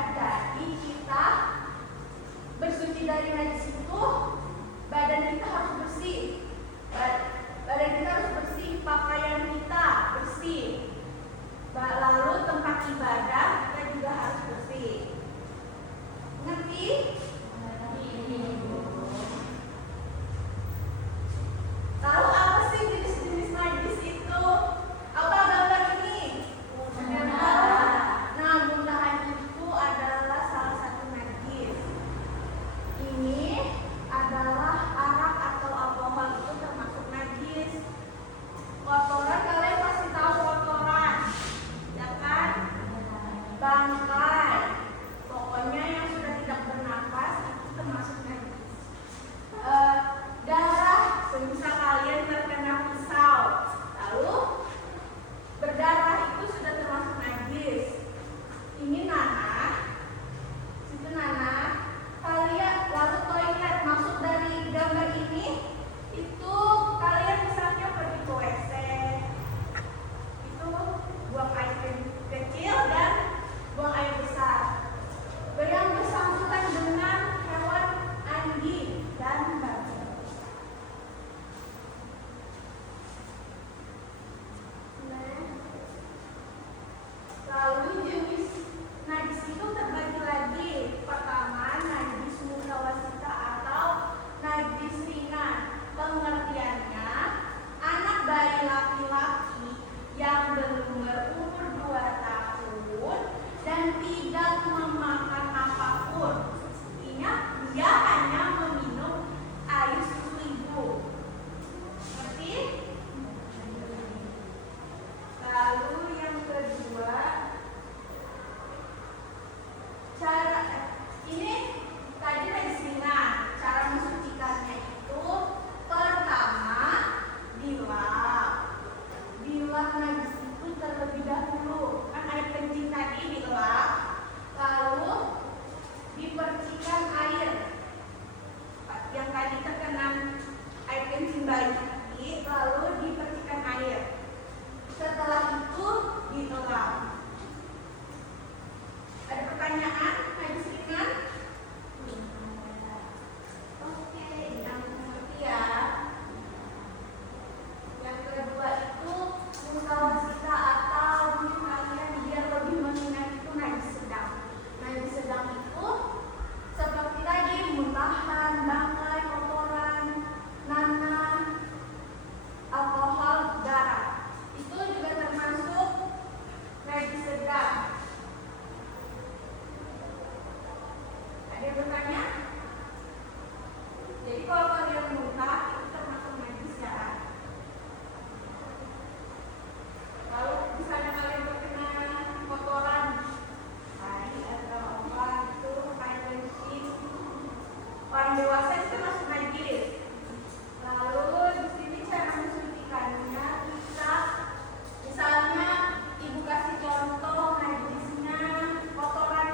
Jadi kita bersuci dari najis itu, badan kita harus bersih. Badan kita harus bersih, pakaian kita bersih. Lalu tempat ibadah kita juga harus bersih. Ngerti? Lalu apa sih jenis-jenis najis itu? Apa gambar ini? Nah, muntahan itu adalah salah satu najis. Ini adalah arak atau alkohol, itu termasuk najis. Kotoran, kalian pasti tahu kotoran, ya kan? Bangkai, pokoknya yang sudah tidak bernafas itu termasuk najis. Darah, semisal kalian terkena pisau lalu berdarah, itu sudah termasuk najis. Ini nanah, situ nanah. Kalian lalu toilet, masuk dari gambar ini itu kalian misalnya pergi ke WC, itu buang air kecil dan buang air besar. Yang bersangkutan dengan hewan anjing dan babi. Lalu jenis najis itu terbagi lagi. Pertama, najis mutawasita atau najis ringan. Pengertiannya, anak bayi laki-laki yang belum berumur 2 tahun dan tidak memakan apapun. Artinya dia hanya meminum air susu ibu. Ngerti? Lalu yang kedua, ini tadi najis ringan. Cara mensucikannya itu pertama dilap najis itu terlebih dahulu. Kan air kencing tadi dilap, lalu dipercikan air yang tadi terkena air kencing bayi, lalu dipercikan air. Setelah itu dilap. Ada pertanyaan? Najis ringan? Oke, yang mengerti ya. Yang kedua itu mutawasita atau mungkin kalian biar lebih mengingat itu najis sedang. Najis sedang itu seperti tadi muntahan, bangkai, kotoran, nanah, alkohol, darah. Itu juga termasuk najis sedang. Ada yang bertanya? Jadi kalau kalian muntah itu termasuk najis ya. Lalu misalnya kalian terkena kotoran air atau apa itu air kencing, orang dewasa itu termasuk najis. Lalu di sini cara mensucikannya, kita misalnya ibu kasih contoh najisnya kotoran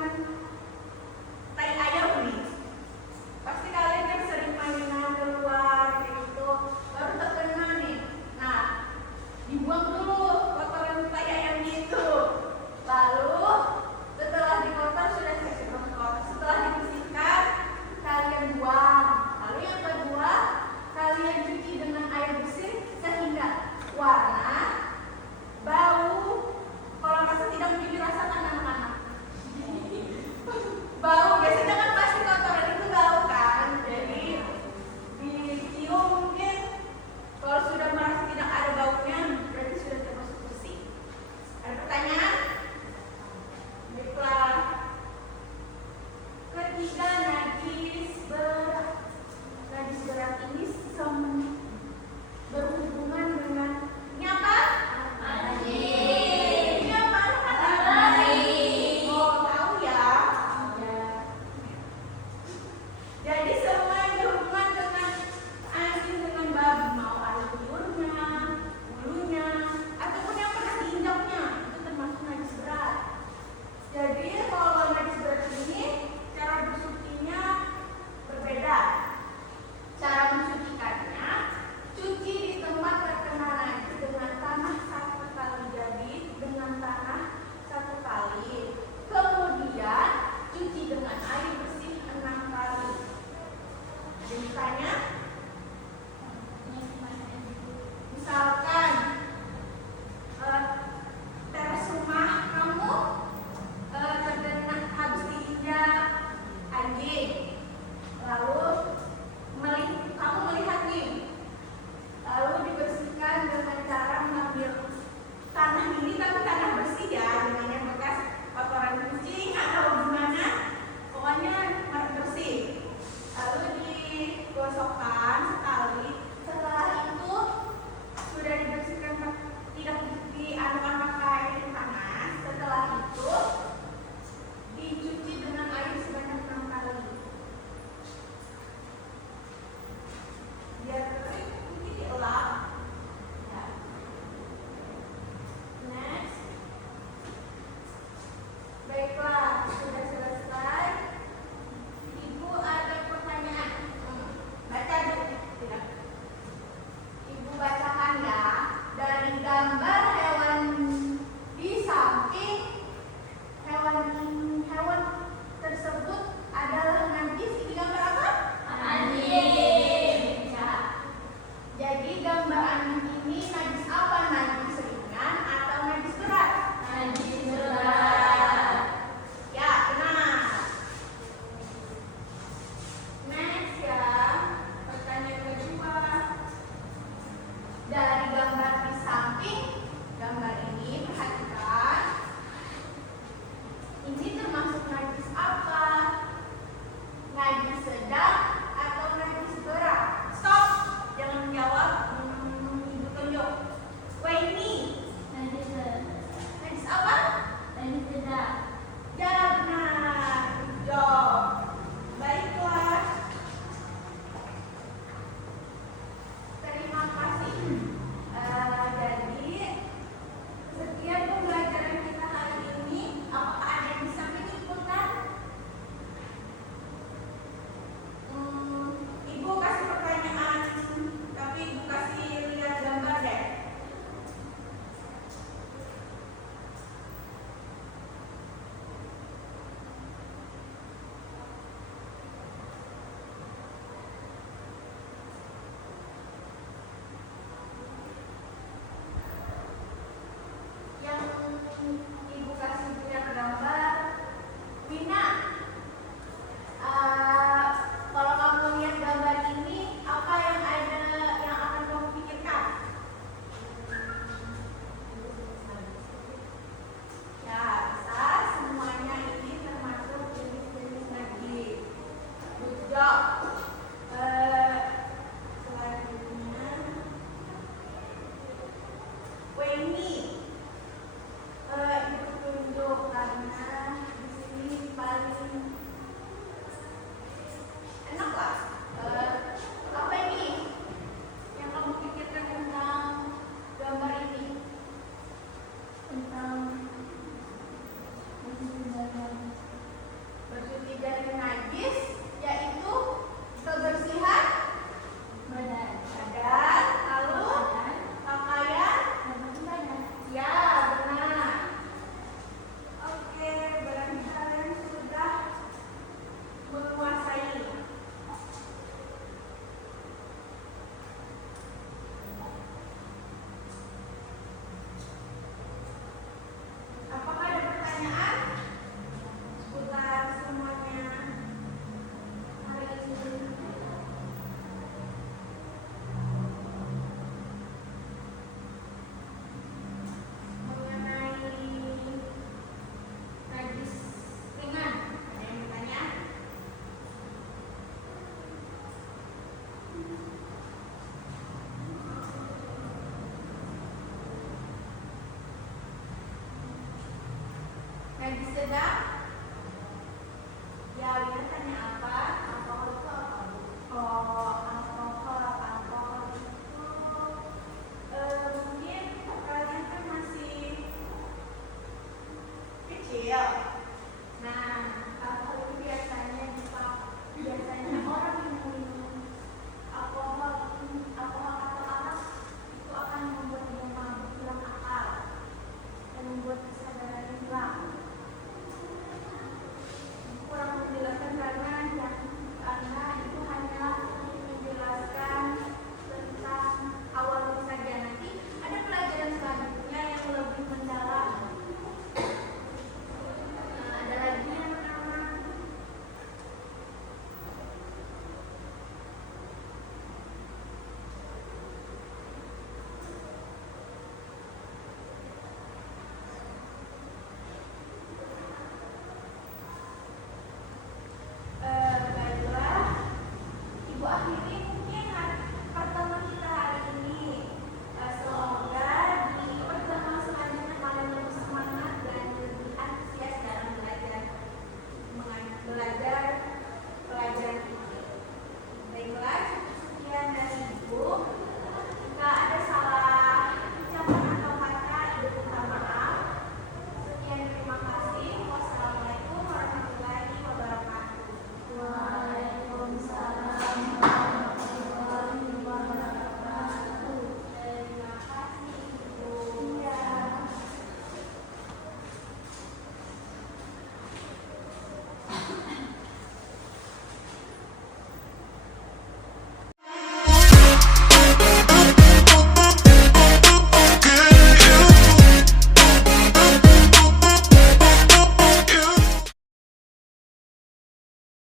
tai ayam nih. Pasti kalian kan sering mainan keluar gitu, baru terkena nih. Nah, dibuang dulu kotoran tai ayam itu. Lalu setelah dikotor sudah setelah dibersihkan kalian buang. Lalu yang kedua, kalian cuci dengan air bersih sehingga warna, bau, kalau rasa tidak mungkin dirasakan anak-anak. Bau, biasanya kan pasti kotoran itu bau kan, jadi dicium mungkin. Kalau sudah merasa tidak ada baunya, berarti sudah termasuk bersih. Ada pertanyaan? Baiklah. Ketiga,